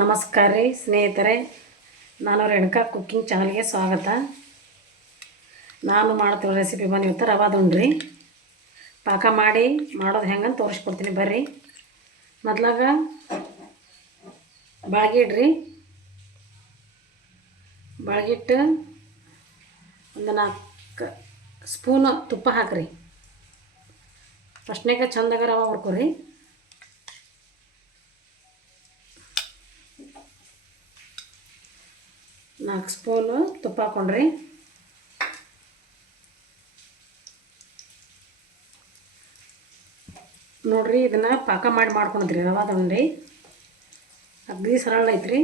ನಮಸ್ಕಾರ ರೀ ಸ್ನೇಹಿತರೆ, ನಾನು ರೇಣುಕಾ ಕುಕ್ಕಿಂಗ್ ಚಾನಲ್ಗೆ ಸ್ವಾಗತ. ನಾನು ಮಾಡ್ತಿರೋ ರೆಸಿಪಿ ಬಂದಿತ್ತು ರವಾ ದುಂಡ್ರಿ. ಪಾಕ ಮಾಡೋದು ಹೆಂಗಂತ ತೋರಿಸ್ಕೊಡ್ತೀನಿ ಬರ್ರಿ. ಮೊದಲಾಗ ಬಾಳ್ಗಿಡ್ರಿ, ಬಾಳ್ಗಿಟ್ಟು ಒಂದು 4 ಸ್ಪೂನ್ ತುಪ್ಪ ಹಾಕ್ರಿ. ಫಸ್ಟ್ನೇಗ ಚಂದಾಗ ರವೆ ಹುರ್ಕೊರಿ. ನಾಲ್ಕು ಸ್ಪೂನು ತುಪ್ಪ ಹಾಕ್ಕೊಂಡ್ರಿ. ನೋಡ್ರಿ, ಇದನ್ನು ಪಾಕ ಮಾಡ್ಕೊಂಡ್ರಿ ರವಾ ದುಂಡಿ. ಅಗ್ದಿ ಸರಳ ಐತ್ರಿ.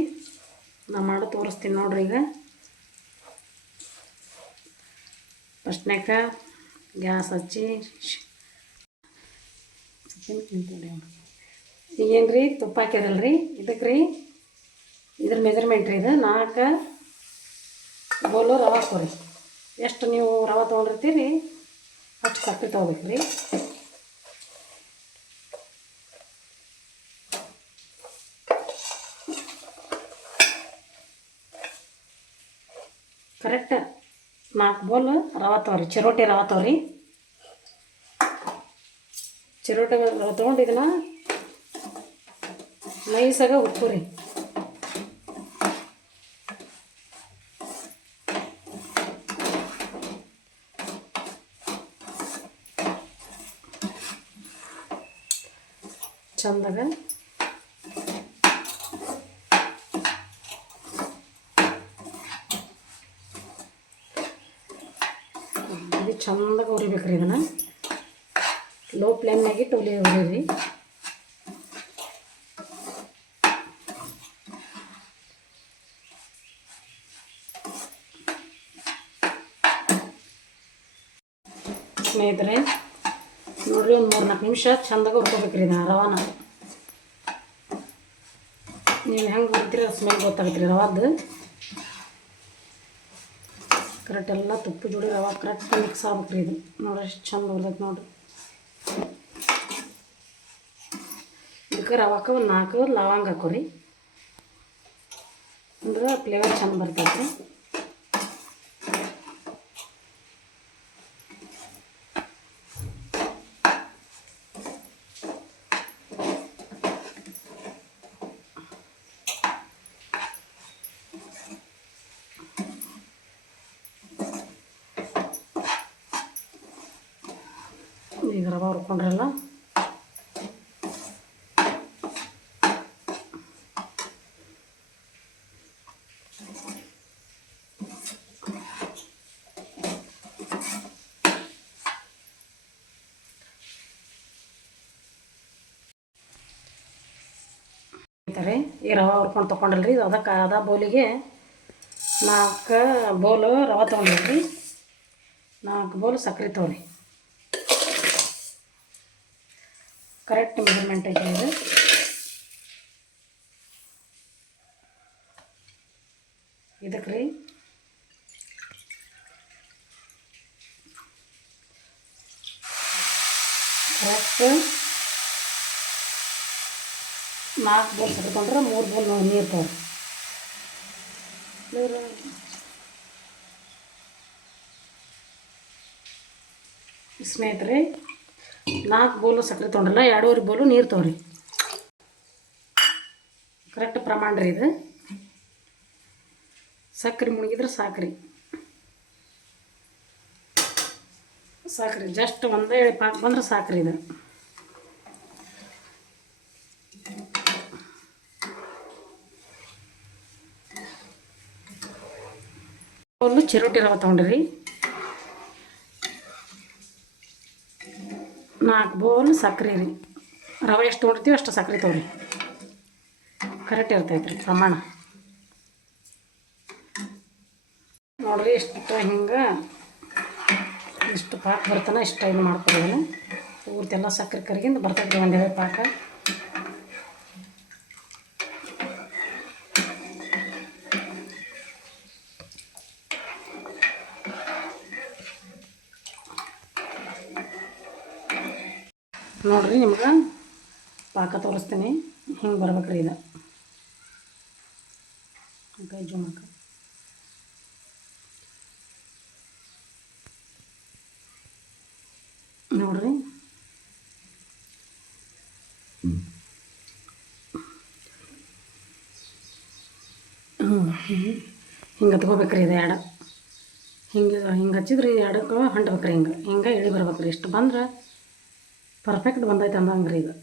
ನಾ ಮಾಡೋ ತೋರಿಸ್ತೀನಿ ನೋಡ್ರಿ. ಈಗ ಫಸ್ಟ್ನೇಕ ಗ್ಯಾಸ್ ಹಚ್ಚಿ ಈಗೇನು ರೀ ತುಪ್ಪ ಹಾಕಿರಲ್ರಿ, ಇದಕ್ಕೆ ರೀ ಇದ್ರ ಮೆಜರ್ಮೆಂಟ್ ರೀ. ಇದು 4 ಬೋಲು ರವೆ ಹಾಕೋರಿ. ಎಷ್ಟು ನೀವು ರವೆ ತೊಗೊಂಡಿರ್ತೀರಿ ಅಷ್ಟು ಸಕ್ಕರೆ ತೊಗೋಬೇಕು ರೀ. ಕರೆಕ್ಟ್ 4 ಬೋಲ್ ರವೆ ತೊಗೊರಿ. ಚಿರೋಟಿ ರವೆ ತೊಗೊರಿ. ಚಿರೋಟಿ ರವೆ ತೊಗೊಂಡು ಇದನ್ನು ನೈಸಾಗ ಉಪ್ಪುರಿ. ಚಂದಾಗ ಇದು ಚಂದಾಗ ಉರಿಬೇಕ್ರಿ. ಇದನ್ನು ಲೋ ಫ್ಲೇಮ್ನಾಗಿಟ್ಟು ಉರಿರಿ. ಸ್ನೇಹಿತರೆ ನೋಡ್ರಿ, ಒಂದು 3-4 ನಿಮಿಷ ಚಂದಾಗ ಹುರ್ಕೋಬೇಕ್ರಿ ಇದನ್ನ ರವಾನ. ನೀವು ಹೆಂಗೆ ಹುರ್ತೀರಿ ಸ್ಮೆಲ್ ಗೊತ್ತಾಗತ್ತೆ ರೀ ರವಾದ್ದು. ಕರೆಕ್ಟ್ ಎಲ್ಲ ತುಪ್ಪ ಜೋಡಿ ರವೆ ಕರೆಕ್ಟ್ ಮಿಕ್ಸ್ ಆಗ್ಬೇಕ್ರಿ. ಇದು ನೋಡ್ರಿ ಎಷ್ಟು ಚಂದ ಹುರ್ದೈತೆ ನೋಡ್ರಿ. ಇದಕ್ಕೆ ರವಾಕ್ಕೆ ಒಂದು 4 ಲವಂಗ ಹಾಕೋರಿ, ಅಂದ್ರೆ ಫ್ಲೇವರ್ ಚಂದ ಬರ್ತೈತೆ. ಈಗ ರವೆ ಹುರ್ಕೊಂಡ್ರಲ್ಲ, ಈ ರವೆ ಹುರ್ಕೊಂಡು ತೊಗೊಂಡಲ್ರಿ, ಅದಕ್ಕೆ ಅದ ಬೋಲಿಗೆ 4 ಬೋಲು ರವೆ ತೊಗೊಂಡ್ರಿ. 4 ಬೋಲು ಸಕ್ಕರೆ ತೊಗೊರಿ. ಕರೆಕ್ಟ್ ಮೆಜರ್ಮೆಂಟ್ ಐತೆ ಇದು. ಇದಕ್ಕೆ ರೀ ಕರೆಕ್ಟ್ 4 ಬೋಲ್ ಸಕ್ಕರೆ ತೊಗೊಂಡ್ರೆ 3 ಬೋಲ್ ನೀರು ತೊಗೊರಿ. ಸ್ನೇಹಿತರೆ 4 ಬೋಲು ಸಕ್ಕರೆ ತೊಗೊಂಡ್ರಲ್ಲ, 2.5 ಬೋಲು ನೀರು ತೊಗೊರಿ. ಕರೆಕ್ಟ್ ಪ್ರಮಾಣ ರೀ ಇದು. ಸಕ್ಕರೆ ಮುಳುಗಿದ್ರೆ ಸಾಕ್ರಿ. ಜಸ್ಟ್ ಒಂದೇ ಪಾಕ ಬಂದ್ರೆ ಸಾಕ್ರಿ. ಇದು ಬೋಲು ಚಿರೋಟಿ ರವೆ ತೊಗೊಂಡ್ರಿ. 4 ಬೋಲ್ ಸಕ್ಕರೆ ರೀ. ರವೆ ಎಷ್ಟು ತೊಗೊಂಡಿರ್ತೀವಿ ಅಷ್ಟು ಸಕ್ಕರೆ ತೊಗೊರಿ. ಕರೆಕ್ಟ್ ಇರ್ತೈತೆ ರೀ ಪ್ರಮಾಣ. ನೋಡಿರಿ, ಇಷ್ಟು ಪಾಕ ಬರ್ತಾನೆ ಇಷ್ಟ ಇದು ಮಾಡ್ಕೊಡೋದನ್ನು. ಪೂರ್ತಿಯೆಲ್ಲ ಸಕ್ಕರೆ ಕರಗಿಂದ ಬರ್ತೈತೆ ಒಂದೇ ಪಾಕ. ನೋಡ್ರಿ, ನಿಮ್ಗೆ ಪಾಕ ತೋರಿಸ್ತೀನಿ. ಹಿಂಗೆ ಬರ್ಬೇಕ್ರಿ ಇದು. ಕೈ ಜುಮಕ ನೋಡ್ರಿ. ಹಿಂಗೆ ಹತ್ಕೋಬೇಕ್ರಿ ಇದು ಎಡ, ಹಿಂಗೆ ಹಚ್ಚಿದ್ರಿ ಎಡಕ್ಕೆ ಹೊಂಟ್ಬೇಕ್ರಿ. ಹಿಂಗೆ ಇಳಿ ಬರ್ಬೇಕ್ರಿ. ಇಷ್ಟು ಬಂದ್ರೆ ಪರ್ಫೆಕ್ಟ್ ಬಂದೈತೆ ಅಂದಂಗೆ ರೀ ಇದು.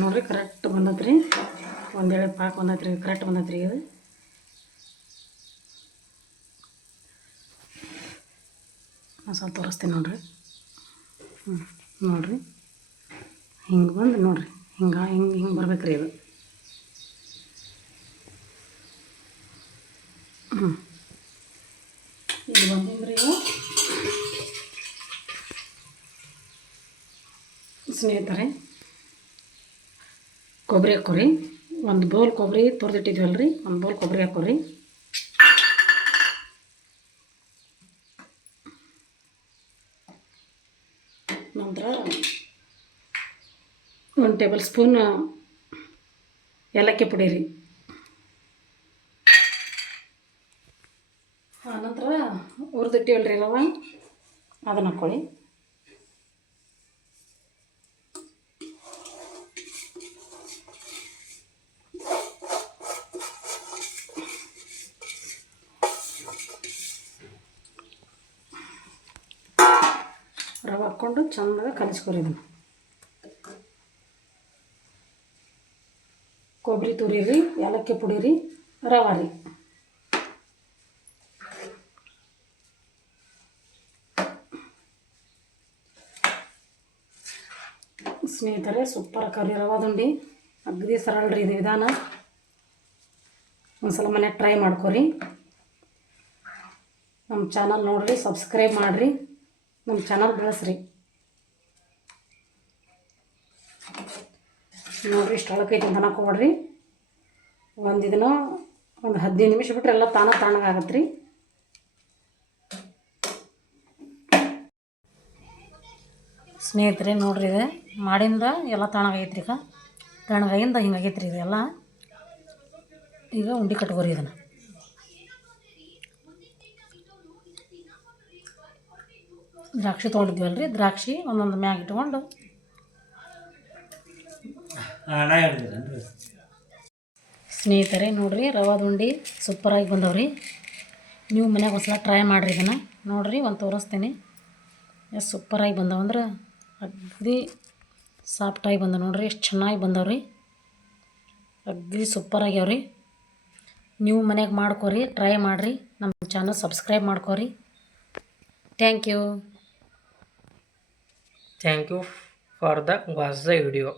ನೋಡಿರಿ ಕರೆಕ್ಟ್ ಬಂದೈತೆ ರೀ. ಒಂದೇಳೆ ಪಾಕ್ ಬಂದೈತೆ ರೀ, ಕರೆಕ್ಟ್ ಬಂದೈತೆ ರೀ ಇದು. ನಾನು ಸ್ವಲ್ಪ ತೋರಿಸ್ತೀನಿ ನೋಡಿರಿ. ನೋಡಿರಿ ಹಿಂಗೆ ಬಂದು ನೋಡಿರಿ, ಹಿಂಗೆ ಬರ್ಬೇಕ್ರಿ ಇದು. ಇದು ಬಂದಿದ್ರಿ ಇದು ಸ್ನೇಹಿತರೆ. ಕೊಬ್ಬರಿ ಹಾಕೋರಿ. ಒಂದು ಬೌಲ್ ಕೊಬ್ಬರಿ ತುರಿದಿಟ್ಟಿದ್ವಲ್ಲ ರೀ, ಒಂದು ಬೌಲ್ ಕೊಬ್ಬರಿ ಹಾಕೋರಿ. ನಂತರ 1 ಟೇಬಲ್ ಸ್ಪೂನ್ ಏಲಕ್ಕಿ ಪುಡಿ ರೀ. ಆನಂತರ ಹುರಿದಿಟ್ಟಿವಲ್ಲ ರೀ ರವೆ, ಅದನ್ನು ಹಾಕ್ಕೊಳ್ಳಿ. ರವೆ ಹಾಕ್ಕೊಂಡು ಚೆಂದಾಗಿ ಕಲಿಸ್ಕೊರಿ. ಇದನ್ನು ಕೊಬ್ಬರಿ ತುರಿ ರೀ, ಏಲಕ್ಕಿ ಪುಡಿ ರೀ, ರವೆ ರೀ. ಸ್ನೇಹಿತರೆ ಸೂಪರ್ ಕರಿ ರವೆ ಉಂಡೆ. ಅಗದಿ ಸರಳ ರೀ ಇದು ವಿಧಾನ. ಒಂದ್ಸಲ ಮನೆಯಾಗ ಟ್ರೈ ಮಾಡ್ಕೊರಿ. ನಮ್ಮ ಚಾನಲ್ ನೋಡಿರಿ, ಸಬ್ಸ್ಕ್ರೈಬ್ ಮಾಡಿರಿ, ನಮ್ಮ ಚಾನಲ್ ಬೆಳೆಸ್ರಿ. ನೋಡಿರಿ ಇಷ್ಟು ಅಳಕೈತಿ ಅಂತ ಹಾಕೊಡ್ರಿ. ಒಂದು 15 ನಿಮಿಷ ಬಿಟ್ಟರೆ ಎಲ್ಲ ತಣ್ಣಗಾಗತ್ತೆ ರೀ. ಸ್ನೇಹಿತರೆ ನೋಡ್ರಿ, ಇದು ಮಾಡಿಂದ ಎಲ್ಲ ತಣ್ಣಗಾಗೈತ್ರಿ. ಈಗ ತಣ್ಣಗಾಗಿಂದ ಹಿಂಗಾಗೈತೆ ರೀ ಇದೆಲ್ಲ. ಈಗ ಉಂಡೆ ಕಟ್ಕೋರಿ. ಇದನ್ನು ದ್ರಾಕ್ಷಿ ತೊಗೊಂಡಿದ್ವಲ್ಲ ರೀ, ದ್ರಾಕ್ಷಿ ಒಂದೊಂದು ಮ್ಯಾಗ ಇಟ್ಕೊಂಡು ಸ್ನೇಹಿತರೆ ನೋಡಿರಿ ರವಾದ ಉಂಡೆ ಸೂಪರಾಗಿ ಬಂದವ್ರಿ. ನೀವು ಮನ್ಯಾಗ ಒಂದ್ಸಲ ಟ್ರೈ ಮಾಡಿರಿ. ಇದನ್ನು ನೋಡಿರಿ, ಒಂದು ತೋರಿಸ್ತೀನಿ. ಎಷ್ಟು ಸೂಪರಾಗಿ ಬಂದವಂದ್ರೆ ಅಗದಿ ಸಾಫ್ಟಾಗಿ ಬಂದವು. ನೋಡಿರಿ ಎಷ್ಟು ಚೆನ್ನಾಗಿ ಬಂದವ್ರಿ, ಅಗದಿ ಸೂಪರಾಗ್ಯಾವ್ರಿ. ನೀವು ಮನ್ಯಾಗ ಮಾಡ್ಕೊರಿ, ಟ್ರೈ ಮಾಡಿರಿ. ನಮ್ಮ ಚಾನಲ್ ಸಬ್ಸ್ಕ್ರೈಬ್ ಮಾಡ್ಕೊರಿ. Thank you for the watch the video.